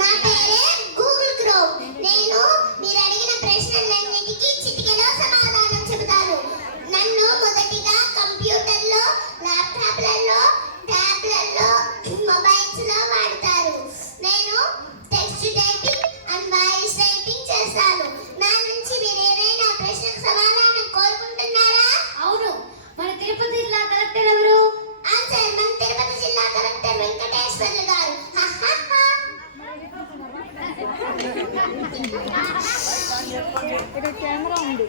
నా పేరే Google chrome. నేను మీరు అడిగిన ప్రశ్నలన్నిటికీ చిటికెలో సమాధానం చెబుతాను. నన్ను మొదటిగా కంప్యూటర్లో, ల్యాప్టాప్లలో, ట్యాబ్లలో, మొబైల్స్లో వాడతారు. నేను text typing and voice typing చేస్తాను. నా నుంచి మీరు ఏదైనా ప్రశ్నకు సమాధానం కోరుకుంటున్నారా? అవును, మన తిరుపతి జిల్లా కలెక్టర్ ఎవరు? ఆన్సర్ మన తిరుపతి జిల్లా కలెక్టర్ వెంకటేశ్వర్లు గారు. కెమెరా ఉంది.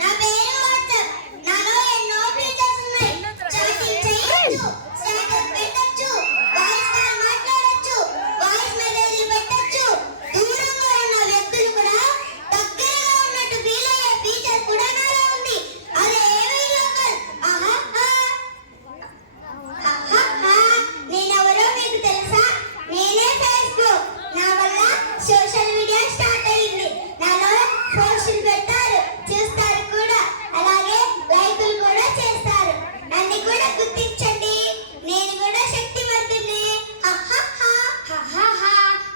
నా పేరు వాట్సాప్. నాలో ఎన్నో ఫీచర్స్ ఉన్నాయి. చాటింగ్ చేయొచ్చు, స్టేటస్ పెట్టొచ్చు, వాయిస్ కాల్ మాట్లాడొచ్చు, వాయిస్ మెసేజ్ పెట్టొచ్చు. దూరంగా ఉన్న వ్యక్తులు కూడా దగ్గరగా ఉన్నట్టు ఫీల్ అయ్యే ఫీచర్ కూడా నాలో ఉంది. అదే వీడియో కాల్. నేనెవరో మీకు తెలుసా? నేనే ఫేస్బుక్. నా వల్ల సోషల్ మీడియా స్టార్ట్ అయింది. నాలో పోస్టులు పెట్టారు, చూస్తారు కూడా, అలాగే లైకులు కూడా చేస్తారు. నన్ను కూడా గుర్తించండి, నేను కూడా శక్తివంతుడిని.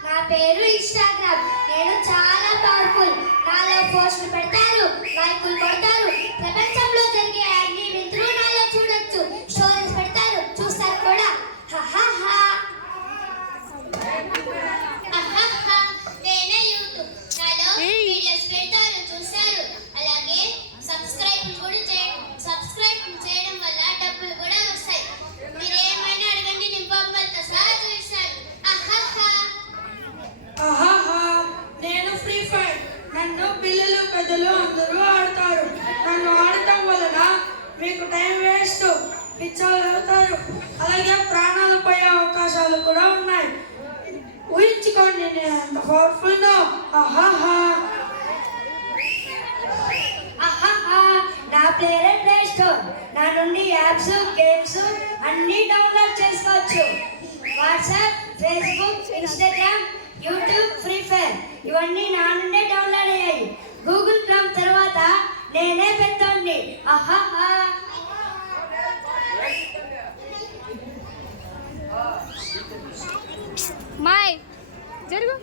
నా పేరు ఇన్స్టాగ్రామ్. నేను చాలా పవర్ఫుల్. నాలో పోస్టులు పెడతారు, లైకులు కొడతారు. ప్రపంచంలో జరిగే అన్ని వింతలు నాలో చూడొచ్చు. స్టోరీస్ పెడతారు, చూస్తారు కూడా. నేనే యూట్యూబ్. నాలో వీడియోస్ పెడతారు, చూస్తారు, అలాగే సబ్స్క్రైబ్ చేయడం వల్ల డబ్బులు కూడా వస్తాయి. మీరు ఏమైనా అడగండి, నేను బొమ్మలతో సహా చూపిస్తాను. నేను ఫ్రీ ఫైర్. నన్ను పిల్లలు పెద్దలు అందరూ ఆడతారు. నన్ను ఆడటం వలన మీకు టైం వేస్ట్, పిచ్చోళ్ళు అవుతారు, అలాగే ప్రాణాలు పోయే అవకాశాలు కూడా ఉన్నాయి. ఊహించుకోండి నేను ఎంత పవర్ఫుల్ నో. నా పేరే ప్లే స్టోర్. నా నుండి యాప్స్, గేమ్స్ అన్ని డౌన్లోడ్ చేసుకోవచ్చు. WhatsApp, Facebook, Instagram, YouTube, free fire ఇవన్నీ నా నుండే డౌన్లోడ్ అయ్యాయి. గూగుల్ క్రోమ్ తర్వాత నేనే పెద్దోడిని. మాయ్ జరుగు.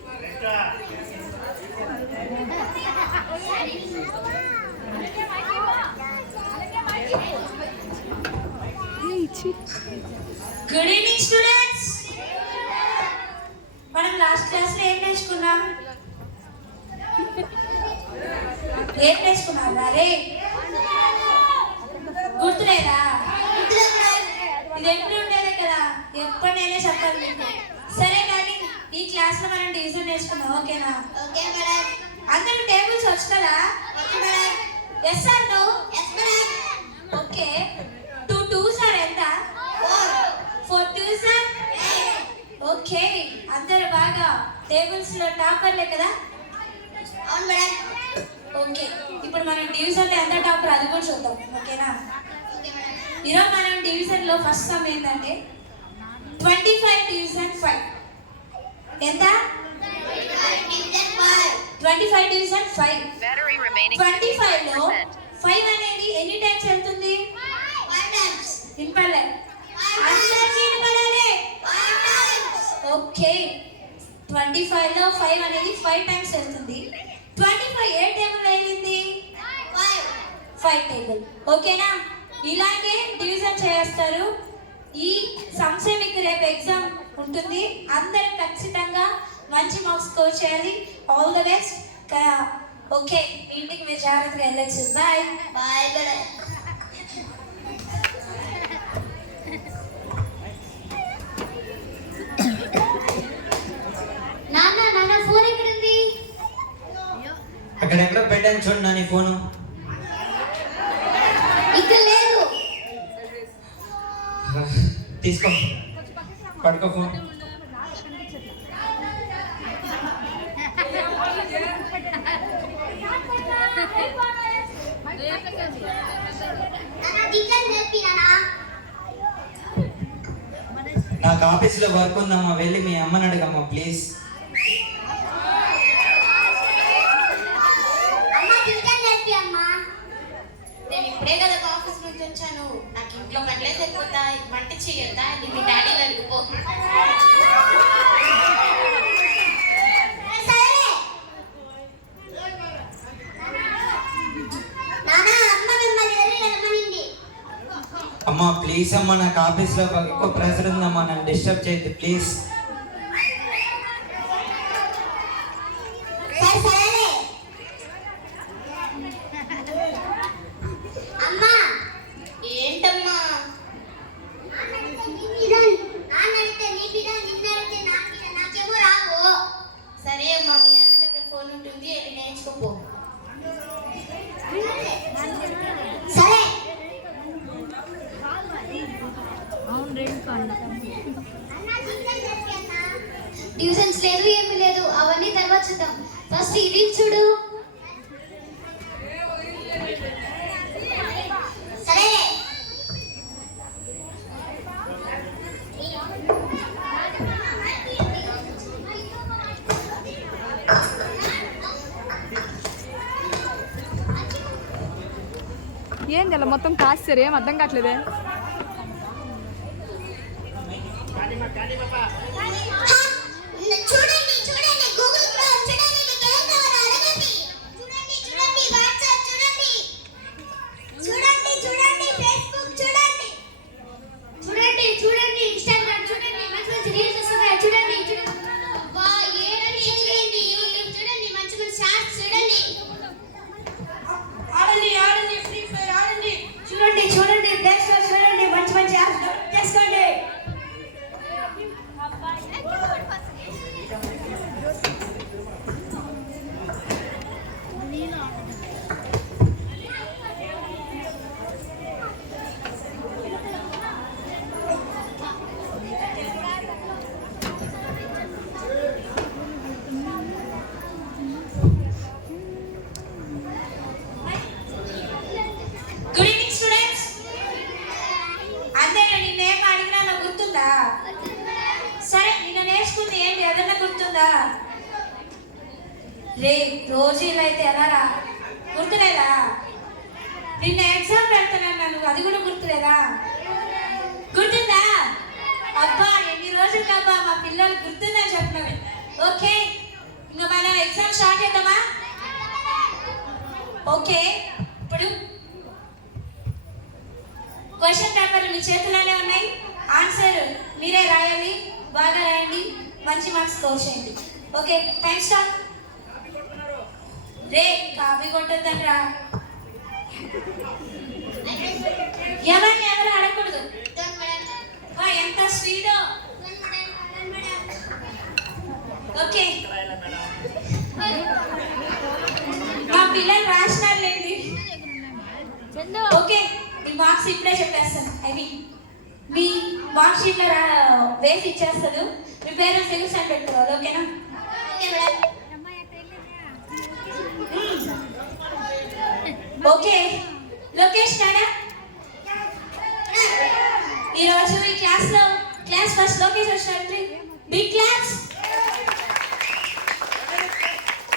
Good evening students. మనం లాస్ట్ క్లాస్ లో ఏం నేర్చుకున్నాం? అరే గుర్తులేదా? ఇది ఎప్పుడు ఉండేదే కదా, ఎప్పుడు నేనే చెప్పాలి మీకు. సరే కానీ ఈ క్లాస్ లో మనం డివిజన్ నేర్చుకున్నాం, ఓకేనా? Okay madam. అందరూ టేబుల్స్ వచ్చు కదా? Madam. Yes or no? Yes madam. Okay. 2 2s are ఎంత? 4 2s ఆర్? ఓకే. అందరూ బాగా టేబుల్స్ లో టాపర్లే కదా? అవును మేడం. ఓకే, ఇప్పుడు మనం డివిజన్ లో ఎంత టాపర్ అది కూడా చూద్దాం, ఓకేనా? ఈరోజు మనం డివిజన్ లో ఫస్ట్ సమ్ ఏంటంటే 25 డివిజన్ 5 ఎంత? 25 డివిజన్ 5. 25 లో 5 అనేది ఎన్ని టైమ్స్ వెళ్తుంది? 5 times. వినపడలే? అందరికీ వినపడాలి. ఓకే, 25 లో 5 అనేది 5 టైమ్స్ వెళ్తుంది. 25 ఏ టేబుల్ వెళ్ళింది? 5 టేబుల్, ఓకేనా? ఇలాగే డివిజన్ చేస్తారు. ఈ సంశయం మీకు రేపు ఎగ్జామ్ ఉంటుంది. అందరూ ఖచ్చితంగా మంచి మార్క్స్ స్కోర్ చేయాలి. All the best. ఓకే, మీ ఇంటికి మీరు జాగ్రత్తగా వెళ్ళచ్చు. Bye bye madam. నాన్న ఫోన్ ఎక్కడుంది? అక్కడెక్కడో పెట్టాను చూడు నా నీ ఫోను. ఇక్కడ లేదు. తీసుకో, పడుకో ఫోన్. నాకు ఆఫీస్లో వర్క్ ఉందమ్మా, వెళ్ళి మీ అమ్మని అడగమ్మా ప్లీజ్. నేను ఇప్పుడే కదా ఆఫీస్ నుంచి వచ్చాను. నాకు ఇంట్లో పనులే సరిపోతాయి, వంట చేయొద్దా? మీ డాడీని అడుగు. ప్లీజ్ అమ్మా, నాకు ఆఫీస్లో ఎక్కువ ప్రెషర్ ఉందమ్మా, నన్ను డిస్టర్బ్ చేయొద్దు ప్లీజ్. సరేలే. అమ్మా ఏంటమ్మా? నాన్నడితే నీ మీద, నిన్నడితే నా మీద, నాకేమో రావు. సరే అమ్మా, మీ అన్న దగ్గర ఫోన్ ఉంటుంది, వెళ్ళి నేర్చుకోపో. సరే. ట్యూషన్స్ లేదు ఏమీ లేదు, అవన్నీ తర్వాత చూద్దాం. ఫస్ట్ ఇది చూడు. సరే. ఏంది అలా మొత్తం కాస్తారు, ఏం అర్థం కావట్లేదే. చూడండి చూడండి, గూగుల్ క్రోమ్ చూడండి, మీకు ఏం కావాలో అడగండి. చూడండి చూడండి, వాట్సాప్ చూడండి, చూడండి చూడండి, ఫేస్బుక్ చూడండి, చూడండి చూడండి, ఇన్స్టాగ్రామ్ చూడండి, మంచి మంచి రీల్స్ వస్తున్నాయి చూడండి. అబ్బా ఏంటి చూడండి, యూట్యూబ్ చూడండి, మంచి మంచి షార్ట్స్ చూడండి. ఆడండి ఆడండి, ఫ్రీ ఫైర్ ఆడండి. చూడండి చూడండి, ప్లే స్టోర్ చూడండి, మంచి మంచి యాప్స్ డౌన్లోడ్ చేసుకోండి. Good evening students. అంతేనా, నిన్నేం అడిగినా నాకు గుర్తుందా? సరే, నిన్న నేర్చుకుంది ఏంటి, ఏదన్నా గుర్తుందా? రే రోజు ఇలా అయితే ఎలారా, గుర్తులేదా? నిన్న ఎగ్జామ్ పెడతానన్నాను, అది కూడా గుర్తులేదా? గుర్తుందా? అబ్బా ఎన్ని రోజులు అబ్బా మా పిల్లలు గుర్తుందని చెప్తున్నారు. ఓకే, ఇంకా మనం ఎగ్జామ్ స్టార్ట్ చేద్దామా? ఓకే, ఇప్పుడు క్వశ్చన్ పేపర్లు మీ చేతుల్లోనే ఉన్నాయి, ఆన్సర్ మీరే రాయాలి, బాగా రాయండి, మంచి మార్క్స్ స్కోర్ చేయండి. Okay, time start. రే కాపీ కొట్టొద్దని రా, ఎవరిని ఎవరు అడగకూడదు. ఎంత స్పీడో. ఓకే, మా పిల్లలు రాసినారులేండి. ఓకే, మీ మార్క్స్ ఇప్పుడే చెప్పేస్తాను. మీ మార్క్ షీట్లో వేసి ఇచ్చేస్తాను. మీ పేరెంట్స్ సిగ్నేచర్ పెట్టుకోవాలి. ఓకేనా? ఓకే, లోకేష్ నాడా ఈరోజు ఈ క్లాస్లో క్లాస్ ఫస్ట్ లోకేష్ వచ్చినట్టు బిగ్ క్లాస్.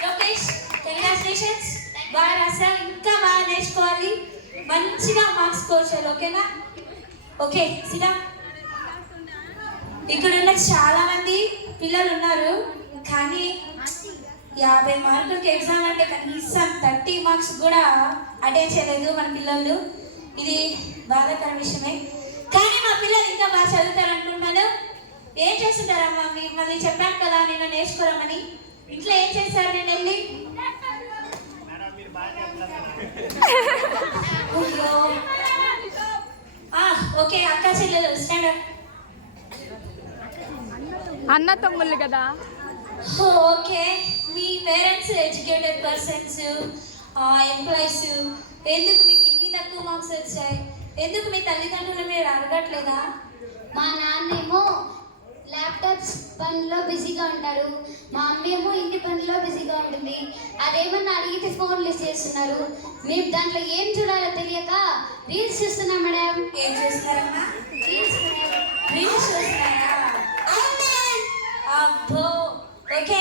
లోకేష్ కంగ్రాచులేషన్స్, బాగా రాసావు, ఇంకా బాగా నేర్చుకోవాలి, మంచిగా మార్క్స్ స్కోర్ చేయాలి. ఓకేనా? ఓకే, సిద్ధా. ఇక్కడ ఉన్న చాలా మంది పిల్లలు ఉన్నారు, కానీ 50 మార్కులకి ఎగ్జామ్ అంటే కనీసం 30 మార్క్స్ కూడా అటెండ్ చేయలేదు మన పిల్లలు. ఇది బాధాకర విషయమే, కానీ మా పిల్లలు ఇంకా బాగా చదువుతారు అనుకుంటున్నాను. ఏం చేస్తుంటారమ్మా? మిమ్మల్ని చెప్పాను కదా నిన్న నేర్చుకోరమని. ఇంట్లో ఏం చేశారు నేను వెళ్ళి? ఓకే, అక్క చెల్లెలు స్టాండ్ అప్. అన్న తమ్ముళ్ళు కదా. ఓకే, మీ పేరెంట్స్ ఎడ్యుకేటెడ్ పర్సన్స్, ఎంప్లాయీస్, ఎందుకు మీకు ఇన్ని తక్కువ మార్క్స్ వచ్చాయి? ఎందుకు మీ తల్లిదండ్రులు మీరు అడగట్లేదా? మా నాన్నేమో ల్యాప్టాప్స్ పనిలో బిజీగా ఉంటారు, మా అమ్మేమో ఇంటి పనిలో బిజీగా ఉంటుంది. అదేమన్నా అడిగితే ఫోన్లు చేస్తున్నారు. మేము దాంట్లో ఏం చూడాలో తెలియక రీల్స్ చూస్తున్నాం మేడం. ఏం చేస్తున్నారమ్మా? రీల్స్ రీల్స్ చూస్తున్నారా? అబ్బో, ఓకే,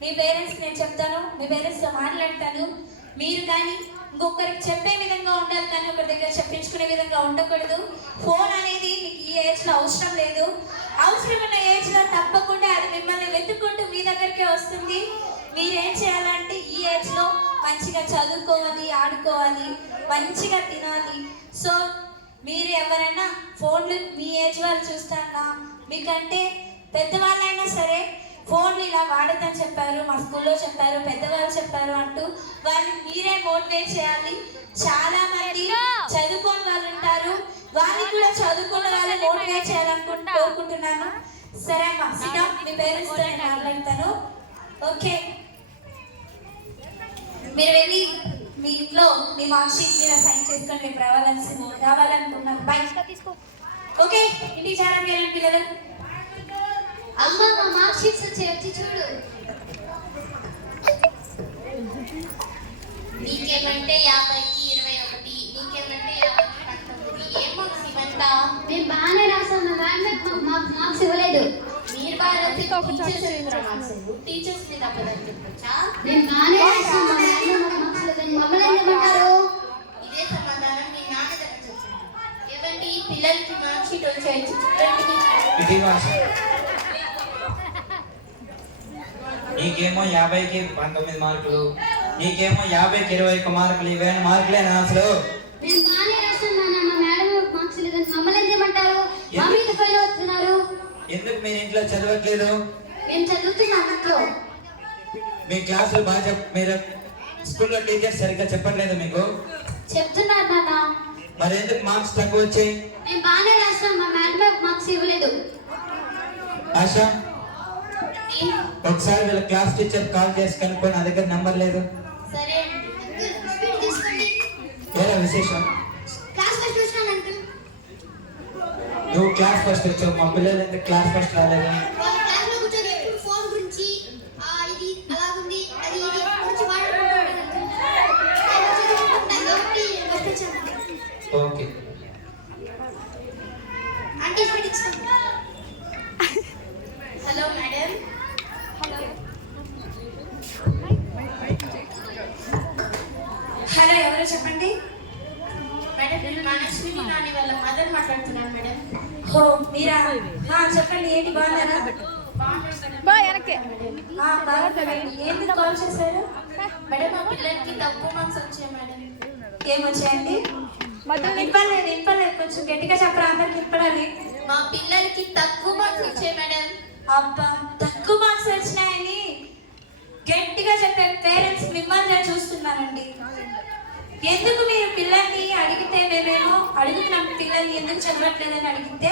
మీ పేరెంట్స్కి నేను చెప్తాను, మీ పేరెంట్స్తో మాట్లాడతాను. మీరు కానీ ఇంకొకరికి చెప్పే విధంగా ఉండాలి, కానీ ఒకరి దగ్గర చెప్పించుకునే విధంగా ఉండకూడదు. ఫోన్ అనేది మీకు ఈ ఏజ్లో అవసరం లేదు. అవసరం ఉన్న ఏజ్లో తప్పకుండా అది మిమ్మల్ని వెతుక్కుంటూ మీ దగ్గరికే వస్తుంది. మీరేం చేయాలంటే ఈ ఏజ్లో మంచిగా చదువుకోవాలి, ఆడుకోవాలి, మంచిగా తినాలి. సో మీరు ఎవరైనా ఫోన్లు మీ ఏజ్ వాళ్ళు చూస్తారా? మీకంటే పెద్దవాళ్ళైనా సరే ఫోన్లు ఇలా వాడదని చెప్పారు, మా స్కూల్లో చెప్పారు, పెద్దవాళ్ళు చెప్పారు అంటూ వాళ్ళు మీరే మోటివేట్ చేయాలి. చాలా మంది చదువుకోని వాళ్ళు ఉంటారు, వాళ్ళు కూడా చదువుకున్న వాళ్ళు మోటివేట్ చేయాలనుకుంటూ కోరుకుంటున్నాను. సరే అమ్మా, సిద్ధా, మీ పేరెంట్స్తో నేను మాట్లాడతాను. ఓకే, మీరు వెళ్ళి మీ ఇంట్లో మీ మార్క్ షీట్ మీద సైన్ చేసుకొని రేపు రావాలనుకున్నాను. బయట తీసుకో. ఓకే, ఇంటికి చాలా వెళ్ళండి పిల్లలు. అమ్మ మా మార్క్ షీట్స్ వచ్చి చూడు. నీకేమంటే 50కి 21, నీకేమంటే 50కి 19. ఏం మార్క్స్ ఇవంతా? మేము బాగానే రాసాం, మా మ్యామ్ మాకు మార్క్స్ ఇవ్వలేదు. మీరు బాగా టీచర్స్ మీద అబద్ధం చెప్పొచ్చా? మేము బాగానే రాసాం, మా మ్యామ్ మాకు మార్క్స్ ఇవ్వలేదు. మమ్మల్ని ఏమంటారు? ఇదే సమాధానం మీ నాన్న దగ్గర చెప్తాను. ఏవండి, పిల్లలకి మార్క్ షీట్ వచ్చాయి చూడండి. నీకేమో 50కి 19 మార్కులు, నీకేమో 50కి 21 మార్కులు. ఇవేనా మార్కులేనా అసలు? మేము బాగానే రాసాం, మా మేడం మార్క్స్ ఇవ్వలేదు. మమ్మల్ని ఏమంటారు? మా మీద ఫెయిల్ అవుతున్నారు. ఎందుకు మీరు ఇంట్లో చదవట్లేదు? మేము చదువుతున్నాం ఇంట్లో. మీ క్లాసులు బాగా మీరు స్కూల్లో టీచర్స్ సరిగ్గా చెప్పట్లేదు మీకు? చెప్తున్నారు నాన్న. మరి ఎందుకు మార్క్స్ తక్కువ వచ్చాయి? మేము బాగానే రాసాం, మా మేడం మార్క్స్ ఇవ్వలేదు. ఆశ, ఒకసారి వీళ్ళ క్లాస్ టీచర్ కాల్ చేసి కనుక్కొని నా దగ్గర నెంబర్ లేదు. సరే అండి. స్పీడ్ తీసుకోండి. ఏరా విశేషం? క్లాస్ ఫస్ట్ చూసినాను అంకుల్. నువ్వు క్లాస్ ఫస్ట్ వచ్చావు, మా పిల్లలు ఎందుకు క్లాస్ ఫస్ట్ రాలేదు? వాళ్ళ క్లాస్ లో కూర్చొని ఎప్పుడు ఫోన్ గురించి ఇది అలాగుంది అది ఇది గురించి మాట్లాడుకుంటారు అంకుల్. ఓకే. అంటే స్పీడ్ తీసుకోండి. Hello madam. హలో, ఎవరు చెప్పండి? మేడం, నేను మనస్విని నాని వాళ్ళ మదర్ మాట్లాడుతున్నాను మేడం. హో, మీరా? చెప్పండి, ఏంటి బాగున్నారా? వెనక్కి బాగుంటుంది. ఎందుకు కాల్ చేశారు? మేడం, మా పిల్లలకి తక్కువ మార్క్స్ వచ్చాయి మేడం. ఏమొచ్చాయండి? నింపలేదు, కొంచెం గట్టిగా చెప్పరా, అందరికి నింపడాలి. మా పిల్లలకి తక్కువ మార్క్స్ వచ్చాయి మేడం. అబ్బా, తక్కువ మార్క్స్ వచ్చినాయని గట్టిగా చెప్పే పేరెంట్స్ మిమ్మల్ని నేను చూస్తున్నానండి. ఎందుకు మీరు పిల్లల్ని అడిగితే, మేమేమో అడుగుతున్నాం పిల్లల్ని ఎందుకు చదవట్లేదని అడిగితే,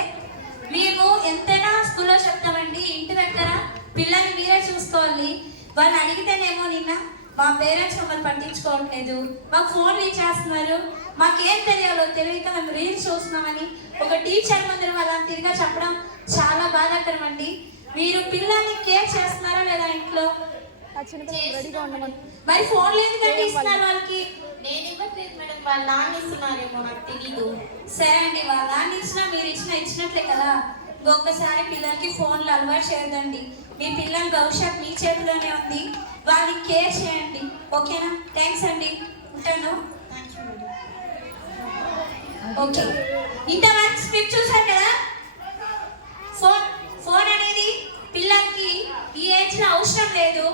మేము ఎంతైనా స్కూల్లో చెప్తామండి, ఇంటి దగ్గర పిల్లల్ని మీరే చూసుకోవాలి. వాళ్ళు అడిగితేనేమో నిన్న మా పేరెంట్స్ మమ్మల్ని పట్టించుకోవట్లేదు, మాకు ఫోన్లు ఇచ్చేస్తున్నారు, మాకేం తెలియాలో తెలియక మేము రీల్స్ చూస్తున్నామని ఒక టీచర్ ముందర వాళ్ళని తిరిగా చెప్పడం చాలా బాధాకరం అండి. మీరు పిల్లల్ని కేర్ చేస్తున్నారా లేదా ఇంట్లో? మరి ఫోన్లు ఎందుకంటే ఇస్తున్నారు వాళ్ళకి? నేను ఇవ్వట్లేదు మేడం, వాళ్ళ నాన్న ఇస్తున్నారేమో, నాకు తెలీదు. సరే అండి, వాళ్ళ నాన్న ఇచ్చినా మీరు ఇచ్చినట్లే కదా. ఇంకొకసారి పిల్లలకి ఫోన్లు అలవాటు చేయొద్దండి. మీ పిల్లల భవిష్యత్ మీ చేతిలోనే ఉంది, వాళ్ళని కేర్ చేయండి. ఓకేనా? థ్యాంక్స్ అండి, ఉంటాను. ఓకే, ఇంతవరకు స్క్రిప్ట్ చూసారు కదా. ఫోన్ అనేది పిల్లలకి ఈ ఏజ్ లో అవసరం లేదు.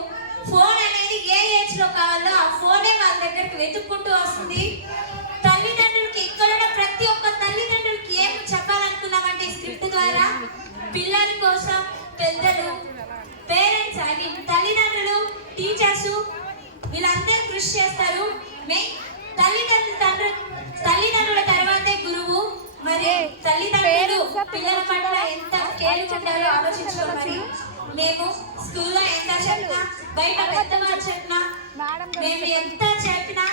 ఫోన్ అనేది ఏ ఏజ్ లో కావాలో ఆ ఫోనే వాళ్ళ దగ్గరికి వెతుక్కుంటూ వస్తుంది. తల్లిదండ్రులకి ఇక్కడ ప్రతి ఒక్క తల్లిదండ్రులకి ఏం చెప్పాలనుకున్నామంటే ఈ స్క్రిప్ట్ ద్వారా, పిల్లల కోసం పెద్దలు, పేరెంట్స్, తల్లిదండ్రులు, టీచర్స్ వీళ్ళందరూ కృషి చేస్తారు. మెయిన్ తల్లిదండ్రుల తర్వాతే గురువు. మరి తల్లిదండ్రులు పిల్లల పట్ల ఎంత కేర్ ఉంటారో ఆలోచించుకోమని మేము స్కూల్లో ఎంత చెప్పినా, బయట పెద్దవారు చెప్పినా, మేము ఎంత చెప్పినా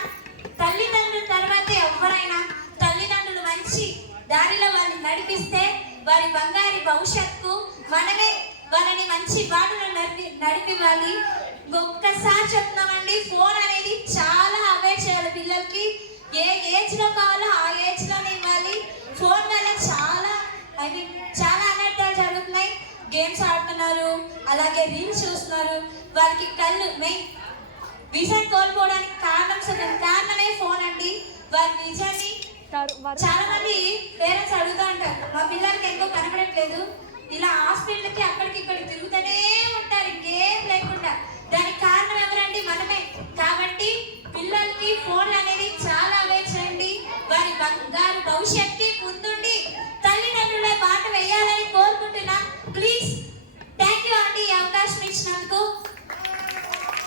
తల్లిదండ్రుల తర్వాతే ఎవరైనా. తల్లిదండ్రులు మంచి దారిలో వాళ్ళని నడిపిస్తే వారి బంగారు భవిష్యత్తు మనమే వాళ్ళని మంచి బాటలో నడిపివ్వాలి. ఒక్కసారి చెప్తున్నామండి, ఫోన్ అనేది చాలా అవాయిడ్ చేయాలి. పిల్లలకి ఏ ఏజ్ లో కావాలో ఆ ఏజ్ లోనే ఇవ్వాలి. ఫోన్ వల్ల చాలా అనర్థాలు జరుగుతున్నాయి. గేమ్స్ ఆడుతున్నారు, అలాగే రీల్స్ చూస్తున్నారు. వాళ్ళకి కళ్ళు మెయిన్ విజన్ కోల్పోవడానికి కారణమే ఫోన్ అండి. వారి విజన్ని చాలా మంది పేరెంట్స్ అడుగుతూ ఉంటారు, మా పిల్లలకి ఎక్కువ కనబడట్లేదు, ఇలా హాస్పిటల్కి అక్కడికి ఇక్కడికి తిరుగుతూనే ఉంటారు ఇంకేం లేకుండా. దానికి కారణం ఎవరండి? మనమే. కాబట్టి పిల్లలకి ఫోన్లు అనేది చాలా అవాయిడ్ చేయండి. వారి బంగారు భవిష్యత్తుకి ప్లీజ్